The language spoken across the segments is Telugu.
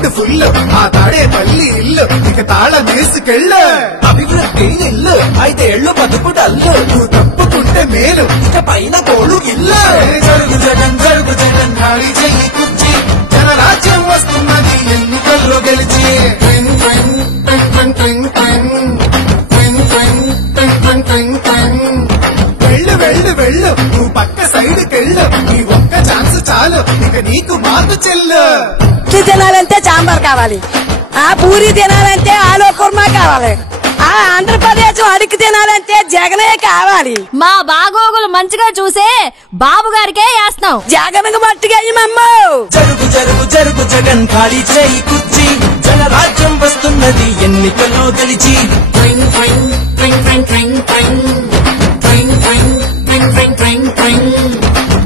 క్రౌడ్ ఫుల్ ఆ తాడే పల్లి ఇల్లు ఇక తాళం వేసుకెళ్ళు అభివృద్ధి ఇల్లు 5 ఏళ్ళు బతుకు డల్లు నువ్వు తప్పుకుంటే మేలు ఇక పైన కోడు ఇల్లు జరుగు జగన్ ఖాళీ చెయ్యి కుర్చీ జనరాజ్యం వస్తున్నది ఎన్నికల్లో గెలిచి వెళ్ళు వెళ్ళు వెళ్ళు నువ్వు పక్క సైడ్ కెళ్ళు నీ ఒక్క ఛాన్స్ చాలు ఇక నీకు మాకు చెల్లు తినాలంటే సాంబార్ కావాలి ఆ పూరి తినాలంటే ఆలు కుర్మా కావాలి ఆ ఆంధ్రప్రదేశ్ అడిగి తినాలంటే జగనే కావాలి మా బాగోగులు మంచిగా చూసే బాబు గారికే వేస్తాం జగన్ మట్టిగా జరుగు జరుగు జరుగు జగన్ ఖాళీ చేయి కుర్చీ జనరాజ్యం వస్తున్నది ఎన్నికల్లో గెలిచి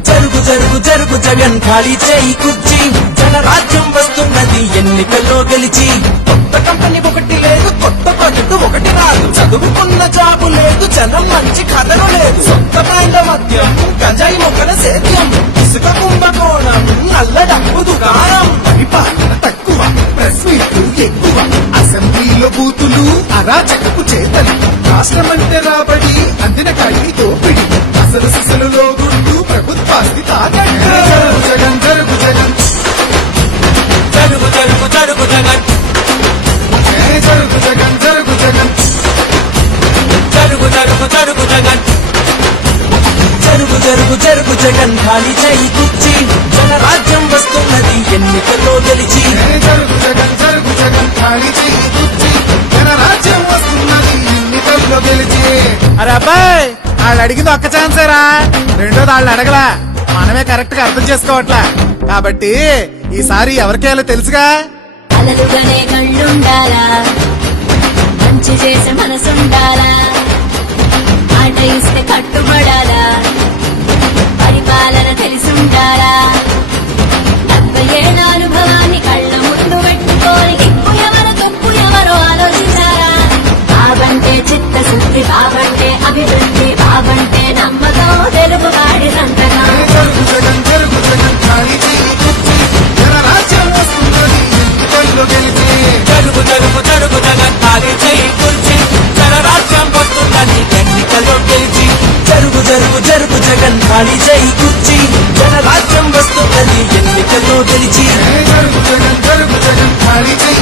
జరుగు జరుగు జరుగు జగన్ ఖాళీ చేయి కుర్చీ జనరాజ్యం వస్తున్నది ఎన్నికల్లో గెలిచి కొత్త కంపెనీ ఒకటి లేదు కొత్త ప్రాజెక్టు ఒకటి రాదు చదువుకున్న జాబు లేదు జనం మంచి కథలు లేదు సొంత బ్రాండ్ల మద్యం గంజాయి మొక్కల సేద్యం ఇసుక కుంభకోణం నల్ల డబ్బు దుకాణం పరిపాలన తక్కువ ప్రెస్ మీట్లు ఎక్కువ అసెంబ్లీలో బూతులు అరాచకపు చేతలు రాష్ట్రమంటే రాబడి అందిన కాయి దోపిడి అసలు సిసలులో గుడ్డు ప్రభుత్వాన్ని తాగండి జగన్ జరుగు జగన్ జరుగు జరుగు జరుగు జగన్ జరుగు జగన్ జరుగు జగన్ జరుగు జరుగు జరుగు జగన్ జరుగు జరుగు జరుగు జగన్ ఖాళీ చేయి కుర్చీ జనరాజ్యం వస్తున్నది ఎన్నికల్లో గెలిచి జరుగు జగన్ ఖాళీ చెయ్యి కుర్చీ జనరాజ్యం వస్తున్నది ఎన్నికల్లో గెలిచి అరే అబ్బాయి వాళ్ళు అడిగింది ఒక్క ఛాన్సేరా రెండోది వాళ్ళు అడగలా మనమే కరెక్ట్ గా అర్థం చేసుకోవట్లా కాబట్టి ఈసారి ఎవరికేయాలో తెలుసుగా అలలుగానే కళ్ళుండాలా మంచి చేసే మనసుండాలా మాట ఇస్తే కట్టుబడాలా పరిపాలన తెలిసుండాలా 70 ఏళ్ల అనుభవాన్ని కళ్ళ ముందు పెట్టుకోని దిక్కు ఎవరు తప్పు ఎవరో ఆలోచించాలా బాబంటే చిత్తశుద్ధి బాబంటే అభివృద్ధి బాబంటే నమ్మకం తెలుగు వాడి సంతకం జరుగు జగన్ ఖాళీ చెయ్యి కుర్చీ జనరాజ్యం వస్తున్నది ఎన్నికల్లో గెలిచి జరుగు జరుగు జరుగు జగన్ ఖాళీ చేయి కుర్చీ జనరాజ్యం వస్తున్నది ఎన్నికల్లో గెలిచి జరుగు జరుగు జరుగు జగన్ ఖాళీ చేయి కుర్చీ జనరాజ్యం వస్తున్నది ఎన్నికల్లో గెలిచి జరుగు జగన్ ఖాళీ చెయ్యి